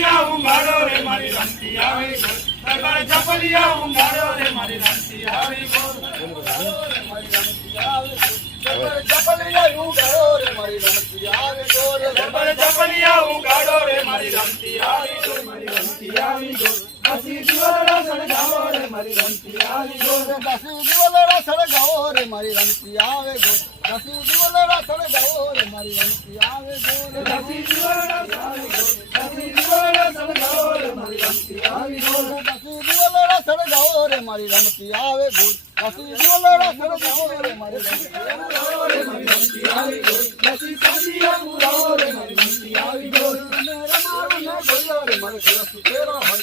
જપલિયા ઉંગાડો રે મારી રમતી આવી ગોર દરબાર જપલિયા ઉંગાડો રે મારી રમતી આવી ગોર જપલિયા ઉંગાડો રે મારી રમતી આવી ગોર દરબાર જપલિયા ઉંગાડો રે મારી રમતી આવી ગોર મારી રમતી આવી ગોર દસી દિવલડા સળગાવો રે મારી રમતી આવી ગોર દસી દિવલડા સળગાવો રે મારી રમતી આવે ગોર દસી દિવલડા સળગાવો રે મારી રમતી આવે ગોર દસી દિવલડા સળગાવો રે મારી રમતી આવી ગોર દસી દિવલડા સળગાવો રે મારી રમતી આવે ગોર દસી દિવલડા સળગાવો રે મારી રમતી આવી ગોર દસી સાંડિયા પુરાવો રે મારી રમતી આવી ગોર રમાડું ને ગોરિયા રે મારે કલસ તેરા હોય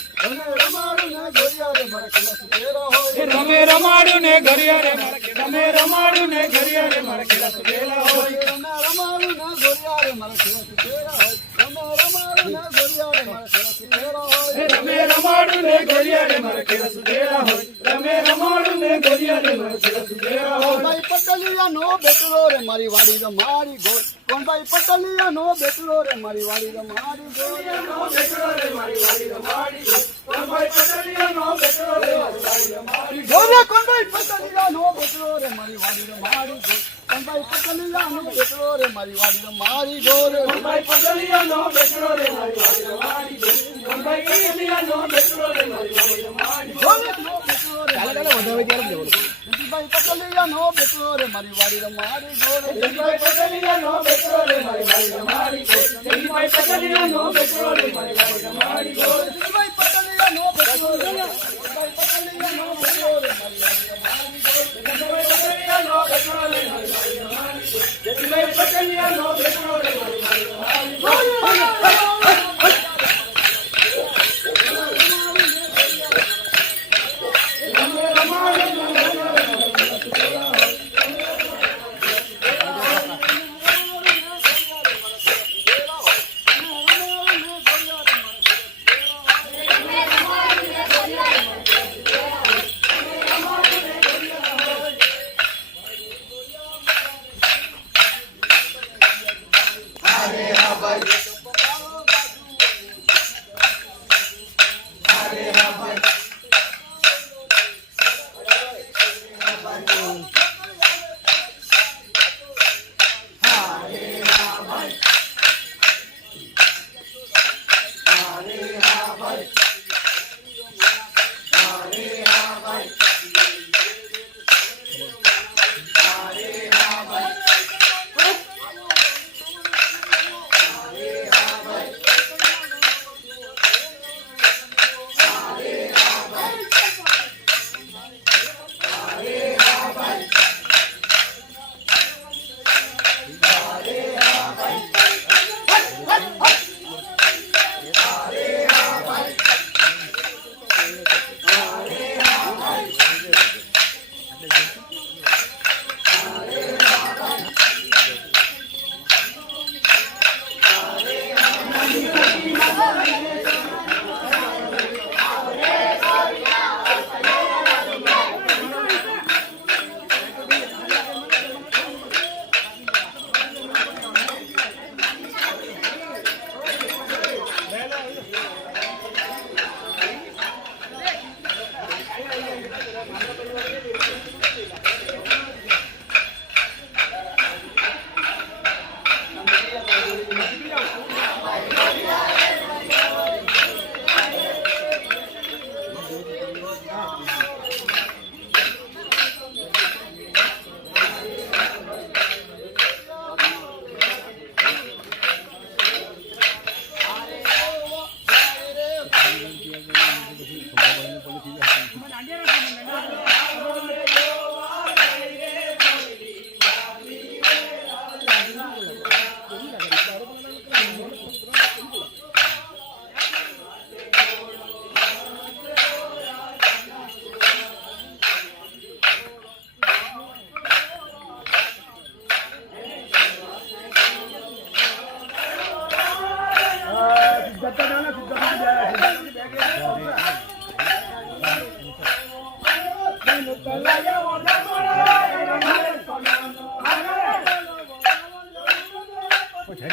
રમાડું ને ગોરિયા રે મારે કલસ તેરા હોય રમે રમાડું ને ગોરિયા રે મારે રમે રમાડું ને ગોરિયા રે મારે કલસ તેરા હોય રમે રમાડું ને ગોરિયા રે મારે કલસ તેરા હોય રમે રમાડું ને ગોરિયા રે મારે કલસ તેરા હોય રમે રમાડું ને ગોરિયા રે મારે કલસ તેરા હોય રમે રમાડું ને ગોરિયા રે મારે કલસ તેરા હોય ભાઈ પટલિયા નો બેટલો રે મારી વાડી રમાડી ગોર કોણ ભાઈ પટલિયા નો બેટલો રે મારી વાડી રમાડી ગોર નો બેટલો રે મારી વાડી રમાડી ગોર કોણ ભાઈ પટલિયા નો બેટલો રે મારી વાડી રમાડી ગોર કોણ ભાઈ પટલિયા નો બેટલો રે મારી વાડી રમાડી ગોર કોણ ભાઈ પટલિયા નો બેટલો રે મારી વાડી રમાડી ગોર કોણ ભાઈ પટલિયા નો બેટલો રે મારી વાડી રમાડી ગોર કોણ ભાઈ પટલિયા નો બેટલો રે મારી વાડી રમાડી ગોર ચાલે ચાલે વધારે ત્યારે લેવલ ભાઈ પટલિયા નો બેટલો રે મારી વાડી રમાડી ગોર ભાઈ પટલિયા નો બેટલો રે મારી વાડી રમાડી ગોર ભાઈ પટલિયા નો બેટલો રે મારી વાડી રમાડી ગોર ભાઈ પટલિયા નો બેટલો રે ભાઈ પટલિયા નો બેટલો રે મારી વાડી રમાડી ગોર ભાઈ પટલિયા નો બેટલો રે મારી વાડી રમાડી ગોર ભાઈ પટલિયા નો બેટલો રે મારી વાડી રમાડી ગોર છે